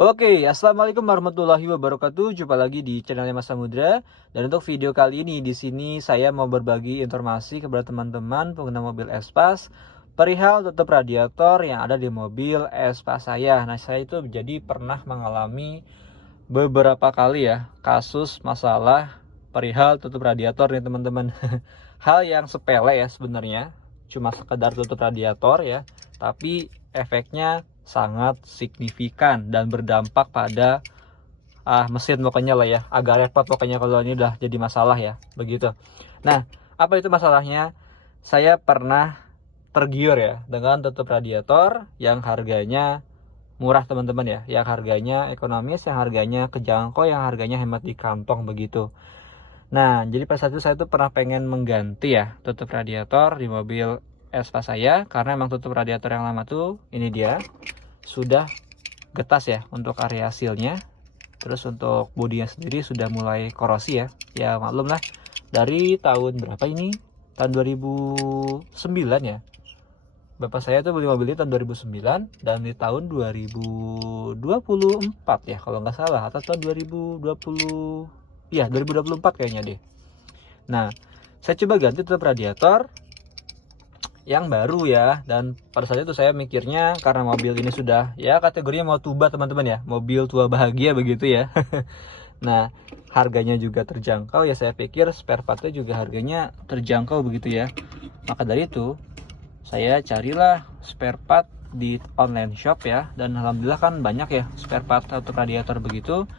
Oke, assalamualaikum warahmatullahi wabarakatuh. Jumpa lagi di channelnya Mas Samudra. Dan untuk video kali ini di sini saya mau berbagi informasi kepada teman-teman pengguna mobil Espas perihal tutup radiator yang ada di mobil Espas saya. Nah, saya itu jadi pernah mengalami beberapa kali ya kasus masalah perihal tutup radiator nih teman-teman. Hal yang sepele ya sebenarnya, cuma sekedar tutup radiator ya, tapi efeknya sangat signifikan dan berdampak pada mesin pokoknya lah ya, agak repot pokoknya kalau ini udah jadi masalah ya, begitu. Nah, apa itu masalahnya? Saya pernah tergiur ya dengan tutup radiator yang harganya murah teman-teman ya, yang harganya ekonomis, yang harganya kejangkau, yang harganya hemat di kantong begitu. Nah, jadi pada saat itu saya tuh pernah pengen mengganti ya tutup radiator di mobil Espas saya, karena emang tutup radiator yang lama tuh ini dia sudah getas ya untuk area sealnya. Terus untuk bodinya sendiri sudah mulai korosi ya. Ya maklum lah, dari tahun berapa ini? Tahun 2009 ya. Bapak saya tuh beli mobil ini tahun 2009 dan di tahun 2024 ya kalau nggak salah, atau tahun 2020, ya 2024 kayaknya deh. Nah, saya coba ganti tutup radiator yang baru ya, dan pada saat itu saya mikirnya karena mobil ini sudah ya kategorinya mau tuba teman-teman ya, mobil tua bahagia begitu ya. Nah, harganya juga terjangkau ya, saya pikir spare partnya juga harganya terjangkau begitu ya. Maka dari itu saya carilah spare part di online shop ya, dan alhamdulillah kan banyak ya spare part untuk radiator begitu,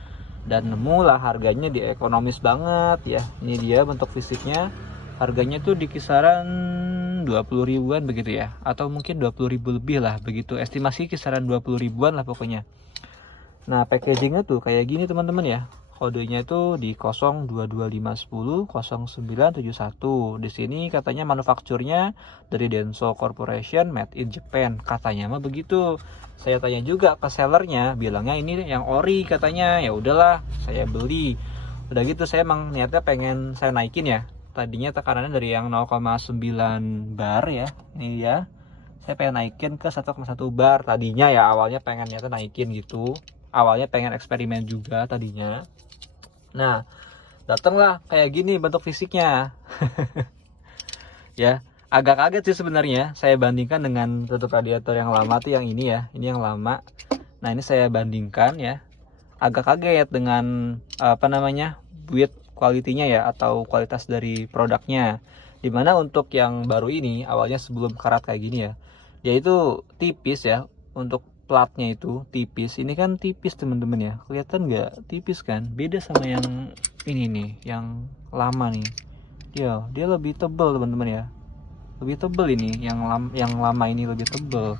dan nemulah harganya di ekonomis banget ya. Ini dia bentuk fisiknya, harganya tuh di kisaran 20 ribuan begitu ya, atau mungkin 20 ribu lebih lah begitu, estimasi kisaran 20 ribuan lah pokoknya. Nah, packagingnya tuh kayak gini teman-teman ya, kodenya itu di 022510 0971. Di sini katanya manufakturnya dari Denso Corporation, made in Japan katanya mah begitu. Saya tanya juga ke sellernya, bilangnya ini yang ori katanya. Ya udahlah, saya beli. Udah gitu saya emang niatnya pengen saya naikin ya, tadinya tekanannya dari yang 0,9 bar ya, ini ya, saya pengen naikin ke 1,1 bar tadinya ya. Awalnya pengen niatnya naikin gitu, awalnya pengen eksperimen juga tadinya. Nah, datanglah kayak gini bentuk fisiknya. Ya, agak kaget sih sebenarnya saya bandingkan dengan tutup radiator yang lama tuh, yang ini ya, ini yang lama. Nah, ini saya bandingkan ya, agak kaget dengan apa namanya, build quality-nya ya, atau kualitas dari produknya. Dimana untuk yang baru ini, awalnya sebelum karat kayak gini ya, dia itu tipis ya, untuk platnya itu tipis. Ini kan tipis teman-teman ya, kelihatan nggak tipis kan? Beda sama yang ini nih, yang lama nih. Dia lebih tebal teman-teman ya, lebih tebal ini, yang lama ini lebih tebal.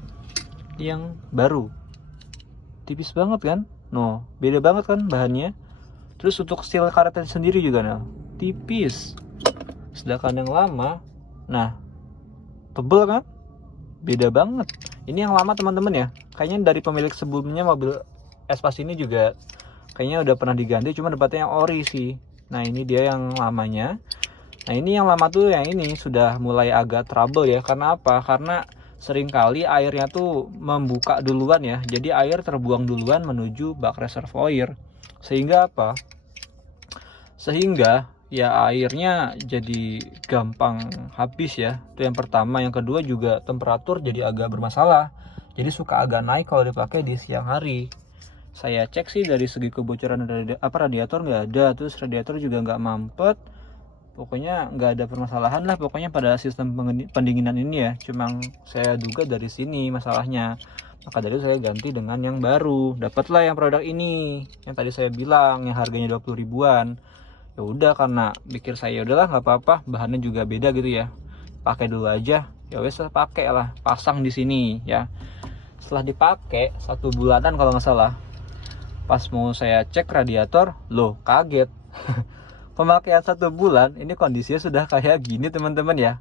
Yang baru tipis banget kan? No, beda banget kan bahannya. Terus untuk steel karetnya sendiri juga nah, tipis. Sedangkan yang lama, nah, tebel kan? Beda banget. Ini yang lama teman-teman ya. Kayaknya dari pemilik sebelumnya mobil Espas ini juga kayaknya udah pernah diganti, cuma dapatnya yang ori sih. Nah, ini dia yang lamanya. Nah, ini yang lama tuh yang ini sudah mulai agak trouble ya. Karena apa? Karena seringkali airnya tuh membuka duluan ya. Jadi air terbuang duluan menuju bak reservoir. Sehingga apa? Sehingga ya airnya jadi gampang habis ya. Itu yang pertama. Yang kedua juga temperatur jadi agak bermasalah. Jadi suka agak naik kalau dipakai di siang hari. Saya cek sih dari segi kebocoran radiator nggak ada. Terus radiator juga nggak mampet. Pokoknya nggak ada permasalahan lah pokoknya pada sistem pendinginan ini ya. Cuma saya duga dari sini masalahnya. Maka dari itu saya ganti dengan yang baru. Dapatlah yang produk ini, yang tadi saya bilang yang harganya 20 ribuan. Ya udah, karena pikir saya udahlah nggak apa-apa, bahannya juga beda gitu ya, pakai dulu aja. Ya wes, pakai lah, pasang di sini ya. Setelah dipakai 1 bulanan kalau nggak salah, pas mau saya cek radiator, loh kaget. Pemakaian 1 bulan ini kondisinya sudah kayak gini teman-teman ya.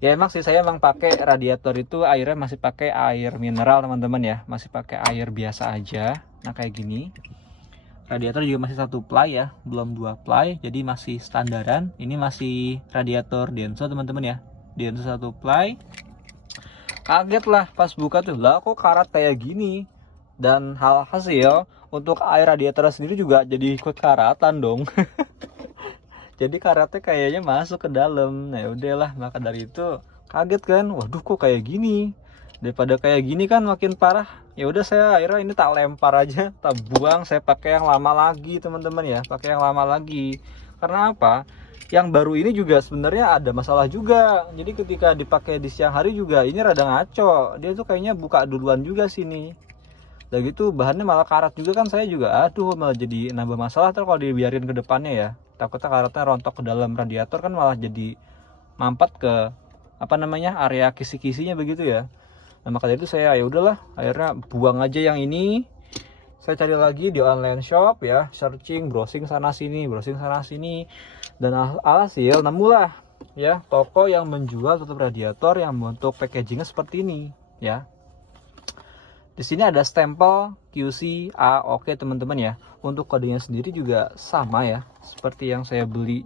Ya emang sih saya emang pakai radiator itu airnya masih pakai air mineral teman-teman ya, masih pakai air biasa aja. Nah kayak gini, radiator juga masih 1 ply ya, belum 2 ply, jadi masih standaran. Ini masih radiator Denso teman-teman ya, Denso 1 ply. Kaget lah pas buka tuh, lah kok karat kayak gini. Dan hal hasil untuk air radiator sendiri juga jadi ikut karatan dong. Jadi karatnya kayaknya masuk ke dalam. Nah, ya udahlah, maka dari itu kaget kan, waduh kok kayak gini. Daripada kayak gini kan makin parah. Ya udah, saya akhirnya ini tak lempar aja, tak buang, saya pakai yang lama lagi teman-teman ya, pakai yang lama lagi. Karena apa? Yang baru ini juga sebenarnya ada masalah juga. Jadi ketika dipakai di siang hari juga ini rada ngaco. Dia tuh kayaknya buka duluan juga sini. Dan gitu bahannya malah karat juga kan, saya juga aduh malah jadi nambah masalah kalau dibiarin ke depannya ya. Takutnya karatnya rontok ke dalam radiator kan malah jadi mampat ke apa namanya area kisi-kisinya begitu ya. Nah maka dari itu saya ya udahlah akhirnya buang aja yang ini. Saya cari lagi di online shop ya, searching, browsing sana sini, dan alhasil nemulah ya toko yang menjual tutup radiator yang bentuk packagingnya seperti ini ya. Di sini ada stempel QC AOK teman-teman ya. Untuk kodenya sendiri juga sama ya, seperti yang saya beli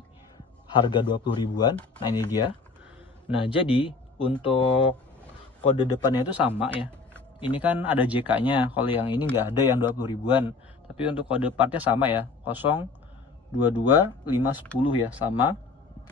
harga 20 ribuan. Nah ini dia. Nah jadi untuk kode depannya itu sama ya. Ini kan ada JK-nya. Kalau yang ini nggak ada yang 20 ribuan. Tapi untuk kode partnya sama ya, 022510 ya, sama.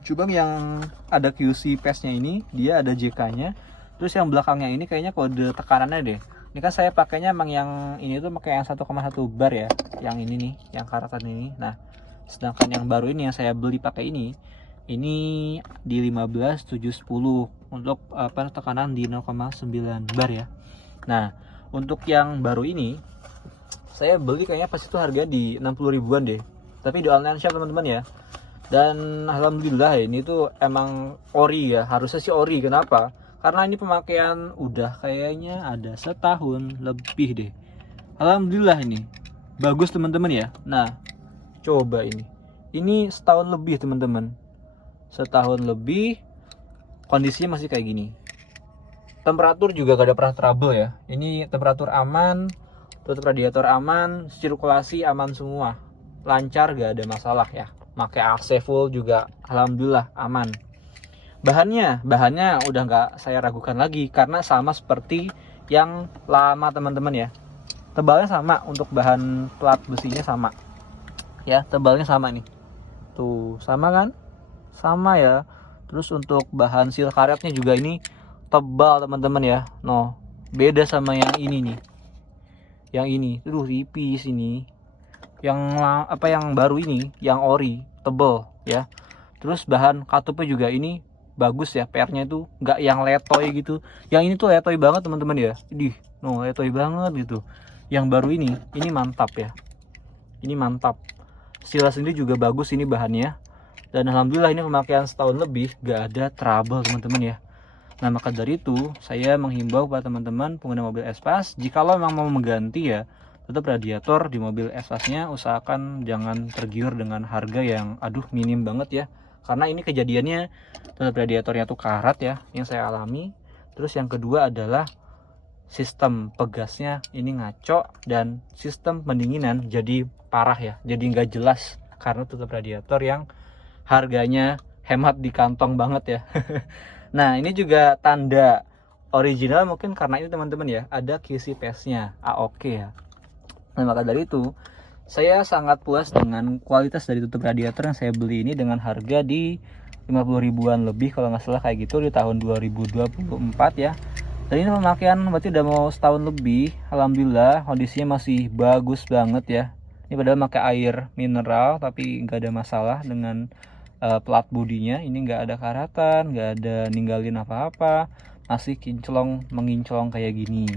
Cuma yang ada QC PES-nya ini dia ada JK-nya. Terus yang belakangnya ini kayaknya kode tekanannya deh. Ini kan saya pakainya emang yang ini tuh pakai yang 1,1 bar ya, yang ini nih, yang karatan ini. Nah, sedangkan yang baru ini yang saya beli pakai ini di 15710 untuk apa tekanan di 0,9 bar ya. Nah, untuk yang baru ini saya beli kayaknya pas itu harga di 60 ribuan deh. Tapi di online shop teman-teman ya. Dan alhamdulillah ini tuh emang ori ya, harusnya sih ori. Kenapa? Karena ini pemakaian udah kayaknya ada setahun lebih deh. Alhamdulillah ini bagus teman-teman ya. Nah coba ini setahun lebih teman-teman, setahun lebih kondisinya masih kayak gini. Temperatur juga gak ada pernah trouble ya. Ini temperatur aman, tutup radiator aman, sirkulasi aman semua, lancar, gak ada masalah ya. Pakai AC full juga alhamdulillah aman. Bahannya udah nggak saya ragukan lagi karena sama seperti yang lama teman-teman ya. Tebalnya sama, untuk bahan plat besinya sama ya, tebalnya sama nih tuh, sama kan, sama ya. Terus untuk bahan seal karetnya juga ini tebal teman-teman ya. No, beda sama yang ini nih, yang ini tuh tipis. Ini yang baru ini yang ori tebel ya. Terus bahan katupnya juga ini bagus ya, PR-nya itu nggak yang letoy gitu. Yang ini tuh letoy banget teman-teman ya. Letoy banget gitu. Yang baru ini mantap ya. Ini mantap. Sila sendiri juga bagus ini bahannya. Dan alhamdulillah ini pemakaian setahun lebih gak ada trouble teman-teman ya. Nah maka dari itu saya menghimbau kepada teman-teman pengguna mobil Espas, jikalau memang mau mengganti ya, tetap radiator di mobil Espasnya usahakan jangan tergiur dengan harga yang minim banget ya. Karena ini kejadiannya tetap radiatornya tuh karat ya, yang saya alami. Terus yang kedua adalah sistem pegasnya ini ngaco, dan sistem pendinginan jadi parah ya, jadi nggak jelas karena tutup radiator yang harganya hemat di kantong banget ya. Nah ini juga tanda original mungkin karena ini teman-teman ya, ada QC PES-nya AOK ya. Nah maka dari itu saya sangat puas dengan kualitas dari tutup radiator yang saya beli ini dengan harga di 50 ribuan lebih kalau nggak salah kayak gitu di tahun 2024 ya. Dan ini pemakaian berarti udah mau setahun lebih. Alhamdulillah kondisinya masih bagus banget ya. Ini padahal pakai air mineral tapi nggak ada masalah dengan plat bodinya. Ini nggak ada karatan, nggak ada ninggalin apa-apa, masih menginclong kayak gini.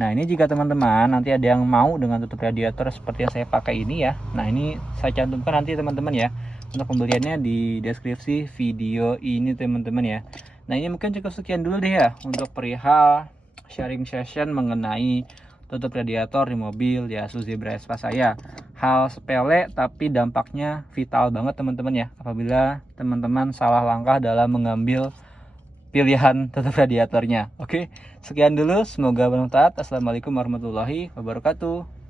Nah ini jika teman-teman nanti ada yang mau dengan tutup radiator seperti yang saya pakai ini ya. Nah ini saya cantumkan nanti teman-teman ya, untuk pembeliannya di deskripsi video ini teman-teman ya. Nah ini mungkin cukup sekian dulu deh ya untuk perihal sharing session mengenai tutup radiator di mobil Yaesu Zebra Espas saya. Hal sepele tapi dampaknya vital banget teman-teman ya, apabila teman-teman salah langkah dalam mengambil pilihan tutup radiatornya. Oke, sekian dulu, semoga bermanfaat. Assalamualaikum warahmatullahi wabarakatuh.